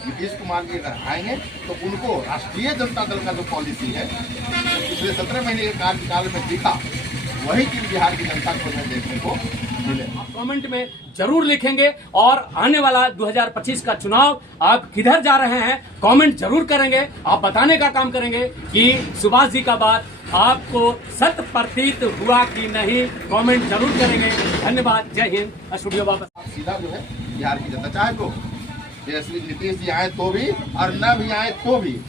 नीतीश कुमार जी अगर आएंगे तो उनको राष्ट्रीय जनता दल का जो पॉलिसी है पिछले 17 महीने के कार्यकाल में दिखा वही चीज बिहार की जनता को देखने को मिले। आप कमेंट में जरूर लिखेंगे और आने वाला 2025 का चुनाव आप किधर जा रहे हैं कमेंट जरूर करेंगे। आप बताने का काम करेंगे कि सुभाष जी का बात आपको सत्य प्रतीत हुआ कि नहीं, कमेंट जरूर करेंगे। धन्यवाद। जय हिंद। स्टूडियो वापस सीधा जो है बिहार की जनता चाहे तो तेजस्वी नीतीश जी आए तो भी और न भी आए तो भी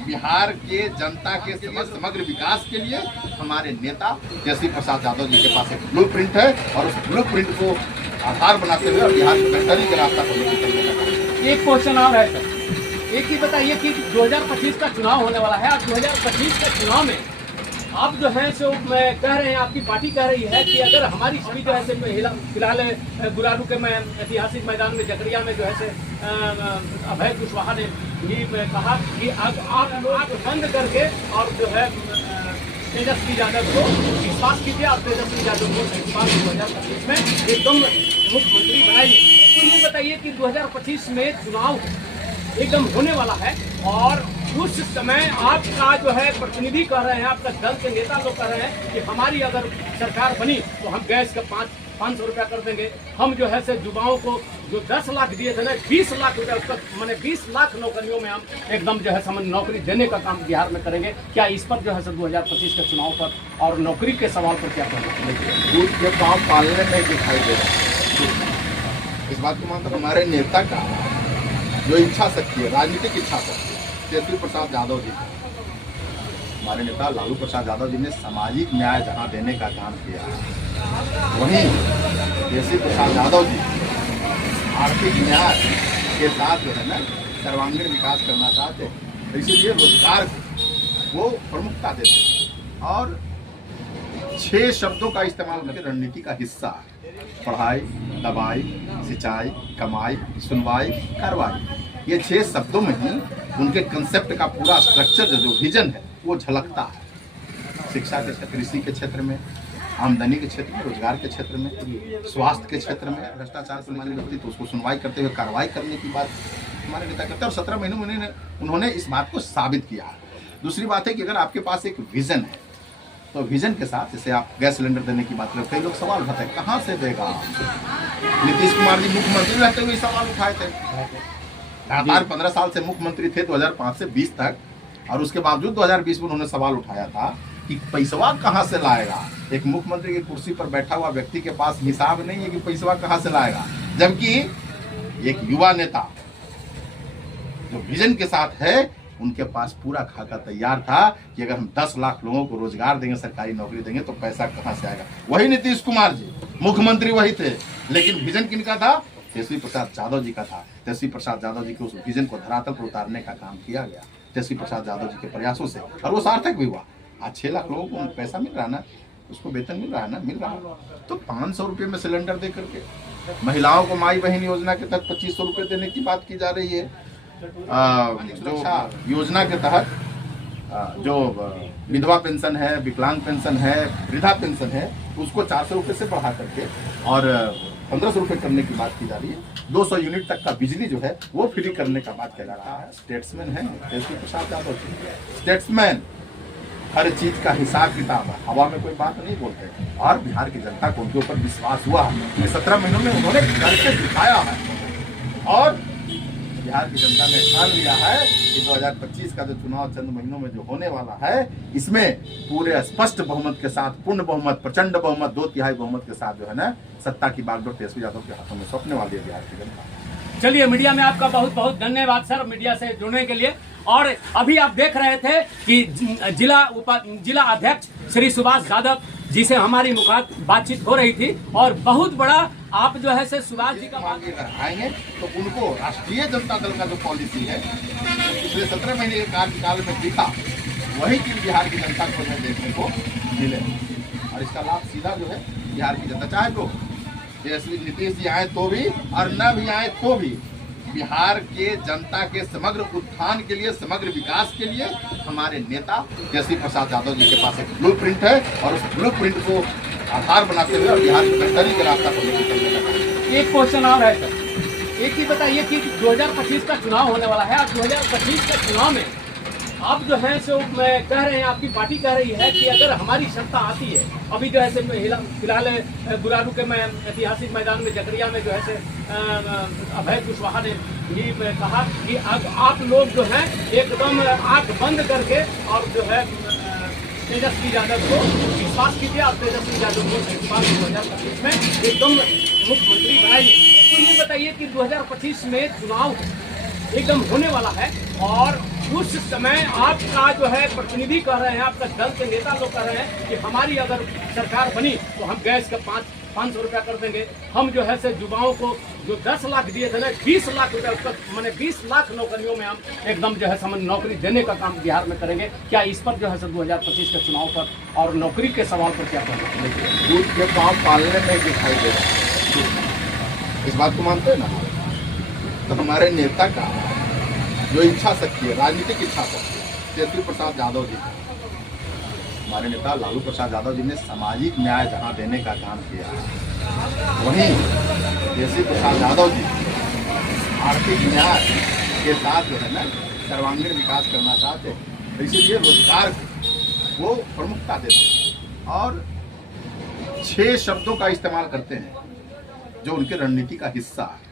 बिहार के जनता के समग्र विकास के लिए हमारे नेता तेजस्वी प्रसाद यादव जी के पास एक ब्लूप्रिंट है और उस ब्लूप्रिंट को आधार बनाते हुए और बिहार की बेहतरी के रास्ता पर लेकर चलने का। एक क्वेश्चन और है सर, एक ही बताइए कि 2025 का चुनाव होने वाला है और 2025 के चुनाव में आप जो है सो मैं कह रहे हैं, आपकी पार्टी कह रही है कि अगर हमारी छवि जो है से फिलहाल गुरारू के ऐतिहासिक मैदान में जकरिया में जो है से अभय कुशवाहा ने भी कहा कि आप लोग बंद करके और जो है तेजस्वी यादव को विश्वास कीजिए और तेजस्वी यादव को 2025 में एकदम मुख्यमंत्री बनाइए। तो ये बताइए कि 2025 में चुनाव एकदम होने वाला है और उस समय आपका जो है प्रतिनिधि कह रहे हैं, आपका दल के नेता लोग कह रहे हैं कि हमारी अगर सरकार बनी तो हम गैस का 500 रुपया कर देंगे, हम जो है से युवाओं को जो 10 लाख दिए थे ना 20 लाख रुपया उसका मैंने 20 लाख नौकरियों में हम एकदम जो है समय नौकरी देने का काम बिहार में करेंगे। क्या इस पर जो है सर 2025 के चुनाव पर और नौकरी के सवाल पर क्या कहना है? ये काम पालने में दिखाई दे रहा है। इस बात को मानकर हमारे नेता का जो इच्छा शक्ति है, राजनीतिक इच्छा शक्ति तेजस्वी प्रसाद यादव जी, हमारे नेता लालू प्रसाद यादव जी ने सामाजिक न्याय जहां देने का काम किया वहीं तेजस्वी प्रसाद यादव जी आर्थिक न्याय के साथ जो है ना सर्वांगीण विकास करना चाहते हैं, इसीलिए रोजगार को प्रमुखता देते हैं और 6 शब्दों का इस्तेमाल करके रणनीति का हिस्सा है। पढ़ाई, दवाई, सिंचाई, कमाई, सुनवाई, कार्रवाई, ये 6 शब्दों में ही उनके कंसेप्ट का पूरा स्ट्रक्चर जो विजन है वो झलकता है। शिक्षा के क्षेत्र, कृषि के क्षेत्र में, आमदनी के क्षेत्र में, रोजगार के क्षेत्र में, स्वास्थ्य के क्षेत्र में, भ्रष्टाचार को लेकर व्यक्ति तो उसको सुनवाई करते हुए कार्रवाई करने की बात हमारे नेता करते हैं और 17 महीनों में उन्होंने इस बात को साबित किया है। दूसरी बात है कि अगर आपके पास एक विजन है तो विजन के साथ जैसे आप गैस सिलेंडर देने की बात करें, कई लोग सवाल उठाते हैं कहाँ से देगा। नीतीश कुमार जी मुख्यमंत्री रहते हुए सवाल उठाए थे, लगातार 15 साल से मुख्यमंत्री थे 2005 से 20 तक, और उसके बावजूद 2020 में उन्होंने सवाल उठाया था कि पैसवा कहाँ से लाएगा। एक मुख्यमंत्री की कुर्सी पर बैठा हुआ व्यक्ति के पास हिसाब नहीं है कि पैसवा कहाँ से लाएगा, जबकि एक युवा नेता जो विजन के साथ है उनके पास पूरा खाका तैयार था कि अगर हम 10 लाख लोगों को रोजगार देंगे, सरकारी नौकरी देंगे तो पैसा कहाँ से आएगा। वही नीतीश कुमार जी मुख्यमंत्री वही थे, लेकिन विजन किनका था? तेजस्वी प्रसाद यादव जी का था। तेजस्वी प्रसाद यादव जी के उस विजन को धरातल पर उतारने का काम किया गया तेजस्वी प्रसाद यादव जी के प्रयासों से, और वो सार्थक भी हुआ। आज 6 लाख लोगों को पैसा मिल रहा है ना, उसको वेतन मिल रहा है ना, मिल रहा है तो 500 रुपये में सिलेंडर दे करके महिलाओं को माई बहन योजना के तहत 2500 रुपये देने की बात की जा रही है। जो योजना के तहत जो विधवा पेंशन है, विकलांग पेंशन है, वृद्धा पेंशन है, उसको 400 रुपये से बढ़ा करके और 1500 रुपये करने की बात की जा रही है। 200 यूनिट तक का बिजली जो है वो फ्री करने का बात किया जा रहा है। स्टेट्समैन है तेजस्वी प्रसाद यादव जी, स्टेट्समैन, हर चीज का हिसाब किताब है, हवा में कोई बात नहीं बोलते। और बिहार की जनता को उनके ऊपर विश्वास हुआ है। 17 महीनों में उन्होंने करके दिखाया है और बिहार की जनता ने ठान लिया है कि 2025 का जो चुनाव चंद महीनों में जो होने वाला है, इसमें पूरे स्पष्ट बहुमत के साथ, पूर्ण बहुमत, प्रचंड बहुमत, 2/3 बहुमत के साथ जो है ना सत्ता की बागडोर तेजस्वी यादव के हाथों में सौंपने वाली है बिहार की जनता। चलिए, मीडिया में आपका बहुत बहुत धन्यवाद सर, मीडिया से जुड़ने के लिए। और अभी आप देख रहे थे कि जिला अध्यक्ष श्री सुभाष यादव जी से हमारी बातचीत हो रही थी और बहुत बड़ा आप जो है से सुभाष जी का आएंगे तो उनको राष्ट्रीय जनता दल का जो पॉलिसी है पिछले 17 महीने के कार्यकाल में दिखा वही चीज बिहार की जनता को देखने को मिले और इसका लाभ सीधा जो है बिहार की जनता चाहे तो तेजस्वी नीतीश जी आए तो भी और न भी आए तो भी बिहार के जनता के समग्र उत्थान के लिए, समग्र विकास के लिए हमारे नेता तेजस्वी प्रसाद यादव जी के पास एक ब्लूप्रिंट है और उस ब्लूप्रिंट को आधार बनाते हुए और बिहार की बेहतरी के रास्ता पर लेकर चलने का। एक क्वेश्चन और है सर, एक ही बताइए कि 2025 का चुनाव होने वाला है। अब 2025 के चुनाव में आप जो है सो मैं कह रहे हैं, आपकी पार्टी कह रही है कि अगर हमारी सत्ता आती है, अभी जो है से फिलहाल गुरारू के ऐतिहासिक मैदान में जकरिया में जो है से अभय कुशवाहा ने भी कहा कि अब आप लोग जो है एकदम आंख बंद करके और जो है तेजस्वी यादव को विश्वास कीजिए और तेजस्वी यादव को 2025 में एकदम मुख्यमंत्री बनाइए। तो ये बताइए कि 2025 में चुनाव एकदम होने वाला है और उस समय आपका जो है प्रतिनिधि कह रहे हैं, आपका दल के नेता लोग कह रहे हैं कि हमारी अगर सरकार बनी तो हम गैस का 500 रुपया कर देंगे, हम जो है से युवाओं को जो 10 लाख दिए थे ना 20 लाख रुपया उसका मैंने 20 लाख नौकरियों में हम एकदम जो है समझ नौकरी देने का काम बिहार में करेंगे। क्या इस पर जो है सर 2025 के चुनाव पर और नौकरी के सवाल पर क्या कहना है? दूध के पाँव पालने में दिखाई दे रहा है, इस बात को मानते हैं ना। तो हमारे नेता का जो इच्छा शक्ति है, राजनीतिक इच्छा शक्ति, तेजस्वी प्रसाद यादव जी, हमारे नेता लालू प्रसाद यादव जी ने सामाजिक न्याय जहां देने का काम किया, वहीं तेजस्वी प्रसाद यादव जी आर्थिक न्याय के साथ जो है ना सर्वांगीण विकास करना चाहते हैं। तो इसीलिए रोजगार को वो प्रमुखता देते हैं और 6 शब्दों का इस्तेमाल करते हैं जो उनके रणनीति का हिस्सा है: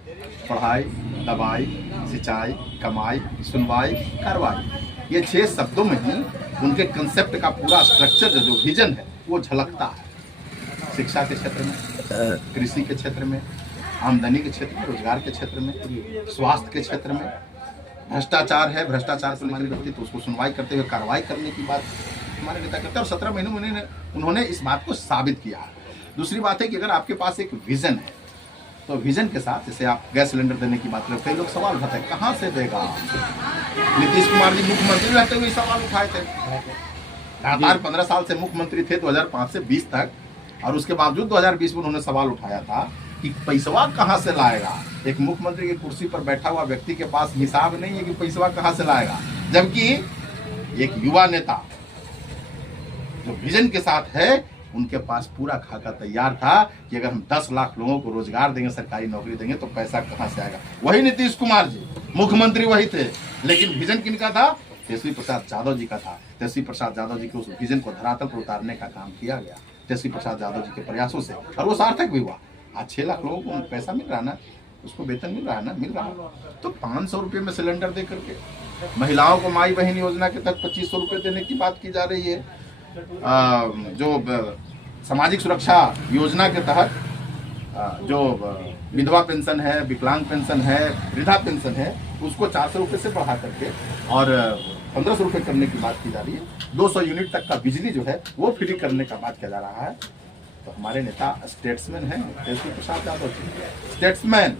पढ़ाई, दवाई, सिंचाई, कमाई, सुनवाई, कार्रवाई। ये 6 शब्दों में ही उनके कंसेप्ट का पूरा स्ट्रक्चर जो विजन है वो झलकता है। शिक्षा के क्षेत्र में, कृषि के क्षेत्र में, आमदनी के क्षेत्र में, रोजगार के क्षेत्र में, स्वास्थ्य के क्षेत्र में। भ्रष्टाचार है, भ्रष्टाचार पर मानी व्यक्ति तो उसको सुनवाई करते हुए कार्रवाई करने की बात हमारे नेता करते हैं और 17 महीनों में उन्होंने इस बात को साबित किया है। दूसरी बात है कि अगर आपके पास एक विजन है तो विजन के साथ, जैसे आप गैस सिलेंडर देने की बात करें, कई लोग सवाल उठाते हैं कहाँ से देगा। नीतीश कुमार जी मुख्यमंत्री रहते हुए सवाल उठाए थे, लगातार 15 साल से मुख्यमंत्री थे 2005 से 20 तक, और उसके बावजूद 2020 में उन्होंने सवाल उठाया था कि पैसवा कहाँ से लाएगा। एक मुख्यमंत्री की कुर्सी पर बैठा हुआ व्यक्ति के पास हिसाब नहीं है कि पैसवा कहाँ से लाएगा, जबकि एक युवा नेता जो विजन के साथ है उनके पास पूरा खाका तैयार था कि अगर हम 10 लाख लोगों को रोजगार देंगे, सरकारी नौकरी देंगे तो पैसा कहां से आएगा। वही नीतीश कुमार जी, मुख्यमंत्री वही थे, लेकिन विजन किनका था? तेजस्वी प्रसाद यादव जी का था। तेजस्वी प्रसाद यादव जी के उस विजन को धरातल पर उतारने का काम किया गया तेजस्वी प्रसाद यादव जी के प्रयासों से, और वो सार्थक भी हुआ। आज 6 लाख लोगों को पैसा मिल रहा है ना, उसको वेतन मिल रहा है ना, मिल रहा है। तो 500 रुपये में सिलेंडर दे करके महिलाओं को माई बहन योजना के तहत 2500 रुपये देने की बात की जा रही है। जो सामाजिक सुरक्षा योजना के तहत जो विधवा पेंशन है, विकलांग पेंशन है, वृद्धा पेंशन है, उसको 400 रुपये से बढ़ा करके और 1500 रुपये करने की बात की जा रही है। 200 यूनिट तक का बिजली जो है वो फ्री करने का बात किया जा रहा है। तो हमारे नेता स्टेट्समैन हैं तेजस्वी प्रसाद यादव जी, स्टेट्समैन,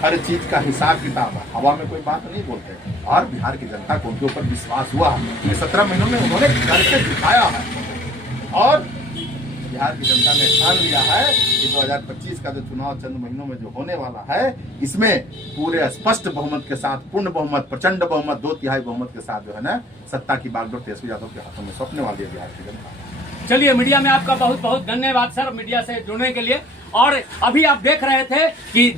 हर चीज का हिसाब किताब है, हवा में कोई बात नहीं बोलते। और बिहार की जनता को उनके ऊपर विश्वास हुआ कि 17 महीनों में उन्होंने करके दिखाया है और बिहार की जनता ने ठान लिया है कि 2025 का जो चुनाव चंद महीनों में जो होने वाला है, इसमें पूरे स्पष्ट बहुमत के साथ, पूर्ण बहुमत, प्रचंड बहुमत, 2/3 बहुमत के साथ जो है ना सत्ता की बागडोर तेजस्वी यादव के हाथों में सौंपने वाली है बिहार की जनता। चलिए, मीडिया में आपका बहुत बहुत धन्यवाद सर, मीडिया से जुड़ने के लिए। और अभी आप देख रहे थे कि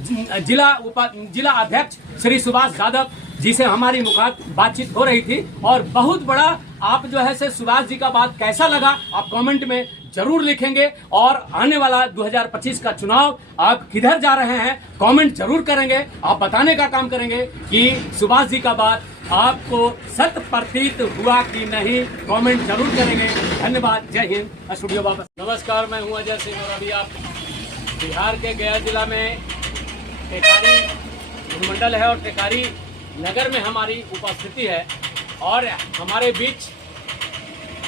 जिला अध्यक्ष श्री सुभाष यादव जी से हमारी बातचीत हो रही थी और बहुत बड़ा आप जो है से सुभाष जी का बात कैसा लगा आप कमेंट में जरूर लिखेंगे। और आने वाला 2025 का चुनाव आप किधर जा रहे हैं कमेंट जरूर करेंगे, आप बताने का काम करेंगे कि सुभाष जी का बात आपको सत्य प्रतीत हुआ कि नहीं, कमेंट जरूर करेंगे। धन्यवाद, जय हिंद। स्टूडियो वापस। नमस्कार, मैं हूं अजय सिंह और अभी आप बिहार के गया जिला में टेकारी मंडल है और टेकारी नगर में हमारी उपस्थिति है और हमारे बीच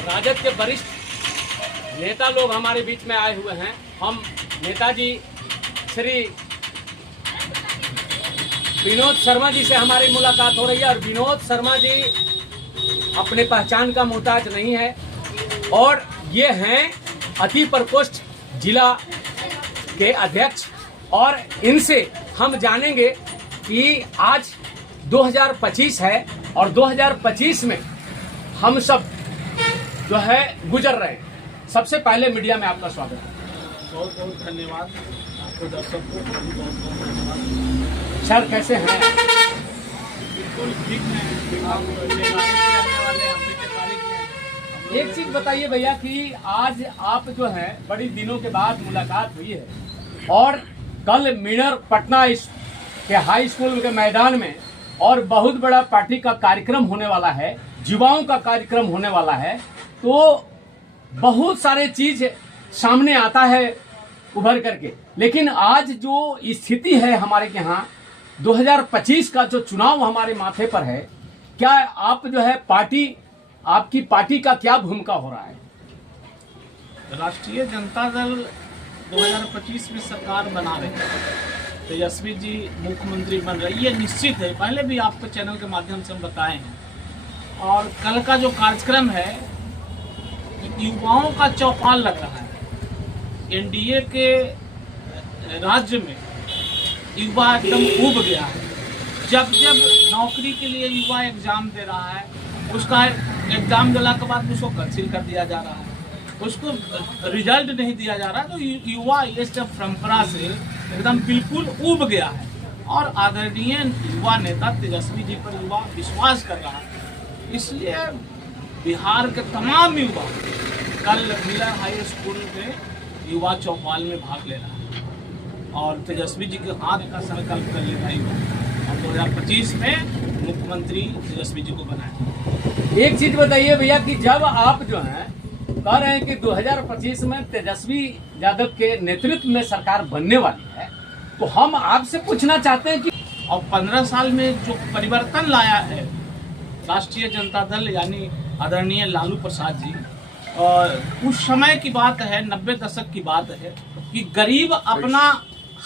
राजद के वरिष्ठ नेता लोग हमारे बीच में आए हुए हैं। हम नेताजी श्री विनोद शर्मा जी से हमारी मुलाकात हो रही है और विनोद शर्मा जी अपने पहचान का मोहताज नहीं है और ये हैं अति प्रकोष्ठ जिला के अध्यक्ष और इनसे हम जानेंगे कि आज 2025 है और 2025 में हम सब जो है गुजर रहे हैं। सबसे पहले मीडिया में आपका स्वागत है। बहुत बहुत धन्यवाद आपको, दर्शक को बहुत बहुत धन्यवाद। सर कैसे हैं? बिल्कुल ठीक है। आप रहने वाले अमृत तारीख में एक चीज बताइए भैया कि आज आप जो है बड़ी दिनों के बाद मुलाकात हुई है और कल मीणर पटना के हाई स्कूल के मैदान में और बहुत बड़ा पार्टी का कार्यक्रम होने वाला है, युवाओं का कार्यक्रम होने वाला है, तो बहुत सारे चीज सामने आता है उभर करके। लेकिन आज जो स्थिति है हमारे यहाँ 2025 का जो चुनाव हमारे माथे पर है, क्या आप जो है आपकी पार्टी का क्या भूमिका हो रहा है? राष्ट्रीय जनता दल 2025 में सरकार बना रही है, तेजस्वी जी मुख्यमंत्री बन रही है, निश्चित है। पहले भी आपको चैनल के माध्यम से हम बताए हैं। और कल का जो कार्यक्रम है, युवाओं का चौपाल लग रहा है। एनडीए के राज्य में युवा एकदम उब गया है। जब जब नौकरी के लिए युवा एग्जाम दे रहा है, उसका एग्जाम दिला के बाद उसको कैंसिल कर दिया जा रहा है, उसको रिजल्ट नहीं दिया जा रहा, तो युवा ये सब परंपरा से एकदम बिल्कुल उब गया है। और आदरणीय युवा नेता तेजस्वी जी पर युवा विश्वास कर रहा है, इसलिए बिहार के तमाम युवा कल मिलर हाई स्कूल में युवा चौपाल में भाग ले रहा है और तेजस्वी जी के हाथ का संकल्प कर लेगा युवा और 2025 में मुख्यमंत्री तेजस्वी जी को बनाए। एक चीज बताइए भैया कि जब आप जो है कह रहे हैं कि 2025 में तेजस्वी यादव के नेतृत्व में सरकार बनने वाली है, तो हम आपसे पूछना चाहते हैं कि और 15 साल में जो परिवर्तन लाया है राष्ट्रीय जनता दल यानी आदरणीय लालू प्रसाद जी, और उस समय की बात है, 90 दशक की बात है कि गरीब अपना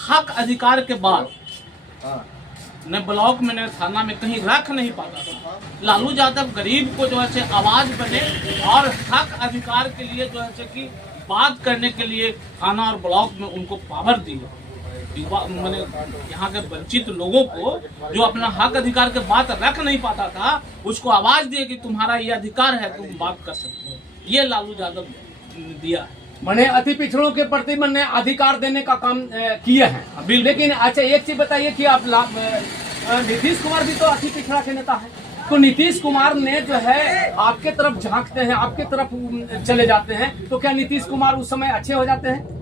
हक अधिकार के बाद न ब्लॉक में न थाना में कहीं रख नहीं पाता था। लालू यादव गरीब को जो है आवाज बने और हक अधिकार के लिए जो है कि बात करने के लिए थाना और ब्लॉक में उनको पावर दी। युवा मैंने यहाँ के वंचित लोगों को जो अपना हक अधिकार के बात रख नहीं पाता था, उसको आवाज दिए कि तुम्हारा ये अधिकार है, तुम बात कर सकते हो। ये लालू यादव ने दिया है। मैंने अति पिछड़ों के प्रति मैंने अधिकार देने का काम किए हैं। लेकिन अच्छा एक चीज बताइए कि आप नीतीश कुमार भी तो अति पिछड़ा के नेता है, तो नीतीश कुमार ने जो है आपके तरफ झांकते हैं, आपके तरफ चले जाते हैं, तो क्या नीतीश कुमार उस समय अच्छे हो जाते हैं?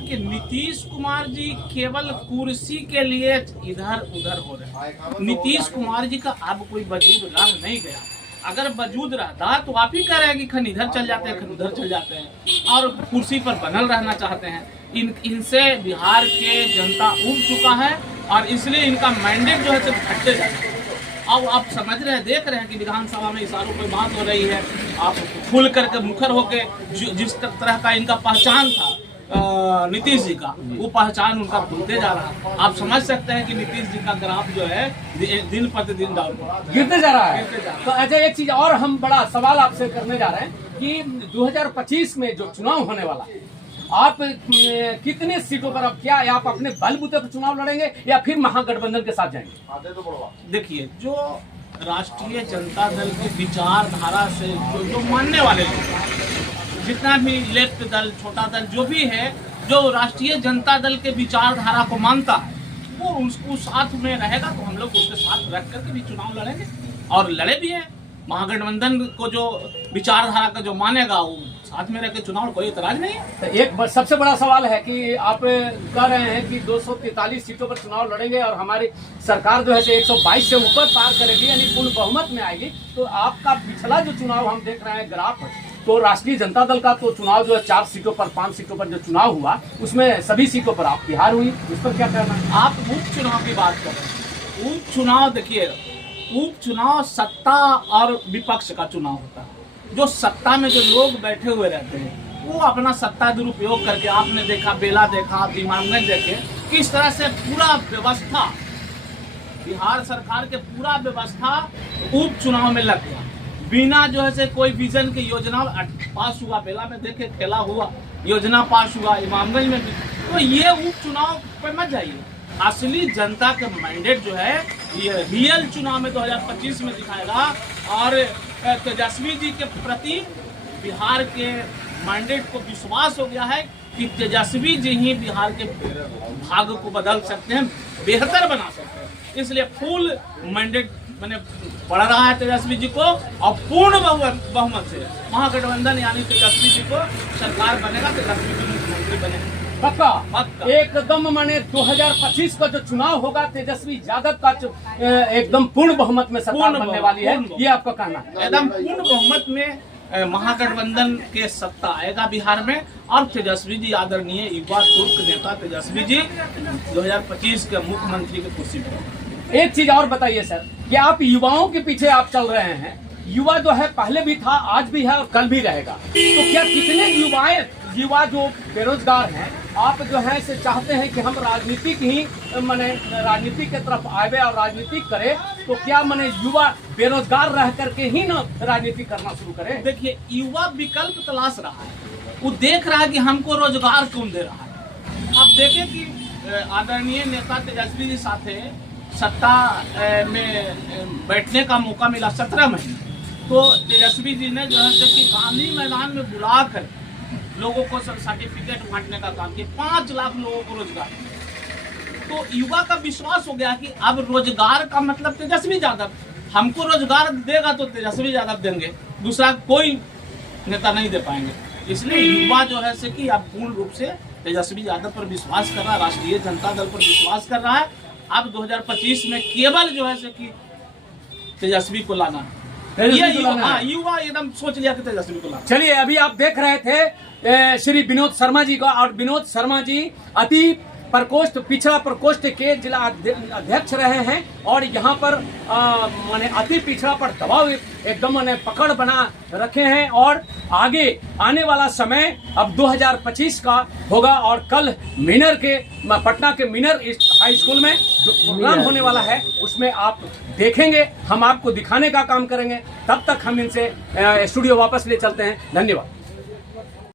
कि नीतीश कुमार जी केवल कुर्सी के लिए इधर उधर हो रहे हैं। नीतीश कुमार जी का अब कोई वजूद रह नहीं गया। अगर वजूद रहता तो आप ही कह रहे हैं कि खन इधर चल जाते हैं, खन उधर चल जाते हैं और कुर्सी पर बनल रहना चाहते हैं। इनसे बिहार के जनता उब चुका है और इसलिए इनका मैंडेट जो है सब घटते जा रहा है। अब आप समझ रहे हैं, देख रहे हैं कि विधानसभा में इशारों पर बात हो रही है। आप खुल करके मुखर होके जिस तरह का इनका पहचान था नीतीश जी का, वो पहचान उनका भूलते जा रहा है। आप समझ सकते हैं कि नीतीश जी का ग्राफ जो है दिन प्रतिदिन डाउन गिरते जा रहा है। तो अच्छा एक चीज और हम बड़ा सवाल आपसे करने जा रहे हैं कि 2025 में जो चुनाव होने वाला है, आप कितने सीटों पर, अब क्या आप अपने बलबूते पर चुनाव लड़ेंगे या फिर महागठबंधन के साथ जाएंगे? देखिए, जो राष्ट्रीय जनता दल की विचारधारा से जो मानने वाले लोग, जितना भी लेफ्ट दल, छोटा दल जो भी है, जो राष्ट्रीय जनता दल के विचारधारा को मानता है, वो उसको साथ में रहेगा, तो हम लोग उसके साथ रख करके भी चुनाव लड़ेंगे और लड़े भी हैं। महागठबंधन को जो विचारधारा का जो मानेगा वो साथ में रह के चुनाव, कोई इतराज नहीं है। तो एक सबसे बड़ा सवाल है कि आप कह रहे हैं कि 243 सीटों पर चुनाव लड़ेंगे और हमारी सरकार जो है 122 से ऊपर पार करेगी, यानी पूर्ण बहुमत में आएगी। तो आपका पिछला जो चुनाव हम देख रहे हैं ग्राफ, तो राष्ट्रीय जनता दल का तो चुनाव जो है 4 सीटों पर, 5 सीटों पर जो चुनाव हुआ, उसमें सभी सीटों पर आप बिहार हुई, उस पर क्या कहना है? आप उपचुनाव की बात कर रहे हैं। उपचुनाव देखिए, उपचुनाव सत्ता और विपक्ष का चुनाव होता है। जो सत्ता में जो लोग बैठे हुए रहते हैं, वो अपना सत्ता दुरुपयोग करके, आपने देखा, बेला देखा, इमामगंज देखे, किस तरह से पूरा व्यवस्था, बिहार सरकार के पूरा व्यवस्था उपचुनाव में लग गया। बिना जो है से कोई विजन की योजना पास हुआ, बेला में देखे खेला हुआ, योजना पास हुआ, इमामगंज में भी। तो ये उपचुनाव पर मत जाइए। असली जनता का मैंडेट जो है ये रियल चुनाव में 2025 में दिखाएगा। और तेजस्वी जी के प्रति बिहार के मैंडेट को विश्वास हो गया है कि तेजस्वी जी ही बिहार के भाग्य को बदल सकते हैं, बेहतर बना सकते हैं। इसलिए फुल मैंडेट मैंने पढ़ रहा है तेजस्वी जी को, और पूर्ण बहुमत से महागठबंधन यानी तेजस्वी जी को सरकार बनेगा, तेजस्वी जी मुख्यमंत्री बनेगा। पक्का पक्का। एकदम माने 2025 का जो चुनाव होगा तेजस्वी यादव का एकदम पूर्ण बहुमत में सरकार बनने वाली है, ये आपका कहना है? एकदम पूर्ण बहुमत में महागठबंधन के सत्ता आएगा बिहार में, और तेजस्वी जी आदरणीय युवा तुर्क नेता तेजस्वी जी 2025 के मुख्यमंत्री के कुर्सी पर। एक चीज और बताइए सर, कि आप युवाओं के पीछे आप चल रहे हैं, युवा जो है पहले भी था, आज भी है और कल भी रहेगा, तो क्या कितने युवा जो बेरोजगार हैं, आप जो है से चाहते हैं कि हम राजनीतिक ही माने राजनीति के तरफ आए और राजनीति करें, तो क्या माने युवा बेरोजगार रह करके ही ना राजनीति करना शुरू करें? देखिए, युवा विकल्प तलाश रहा है, वो देख रहा है कि हमको रोजगार कौन दे रहा है। आप देखें कि आदरणीय नेता तेजस्वी जी साथे सत्ता में बैठने का मौका मिला 17 महीने, तो तेजस्वी जी ने जो है कि गांधी मैदान में बुलाकर लोगों को सर्टिफिकेट बांटने का काम किया, 5 लाख लोगों को रोजगार। तो युवा का विश्वास हो गया कि अब रोजगार का मतलब तेजस्वी यादव, हमको रोजगार देगा तो तेजस्वी यादव देंगे, दूसरा कोई नेता नहीं दे पाएंगे। इसलिए युवा जो है से कि अब पूर्ण रूप से तेजस्वी यादव पर विश्वास कर रहा है, राष्ट्रीय जनता दल पर विश्वास कर रहा है। अब 2025 में केवल जो है से कि तेजस्वी को लाना है, ये युवा एकदम सोच लिया कि तेजस्वी को लाना। चलिए, अभी आप देख रहे थे श्री विनोद शर्मा जी का, और विनोद शर्मा जी अति प्रकोष्ठ पिछड़ा प्रकोष्ठ के जिला अध्यक्ष रहे हैं, और यहाँ पर माने अति पिछड़ा पर दबाव एकदम माने पकड़ बना रखे हैं, और आगे आने वाला समय अब 2025 का होगा, और कल मीनर के पटना के मीनर हाई स्कूल में जो प्रोग्राम होने वाला है उसमें आप देखेंगे, हम आपको दिखाने का काम करेंगे। तब तक हम इनसे स्टूडियो वापस ले चलते हैं। धन्यवाद।